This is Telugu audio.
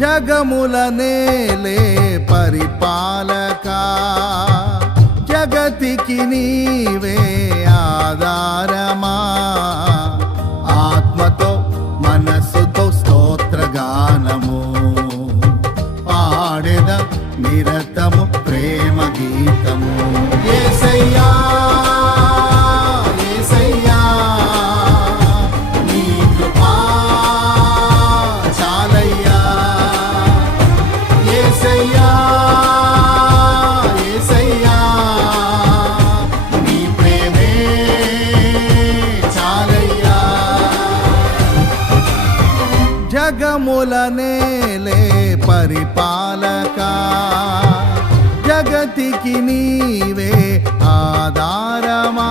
జగముల నేలే పరిపాలక, జగతికి నీవే ఆధారమా. ఆత్మతో మనస్సుతో స్తోత్రగానము పాడెద నిరతము ప్రేమ గీతము. యేసయ్యా యేసయ్యా నీ కృపా చాలయ్యా. యేసయ్యా యేసయ్యా నీ ప్రేమే చాలయ్యా. జగముల నేలే పరిపాలక, జగతికి నీవే ఆధారమా.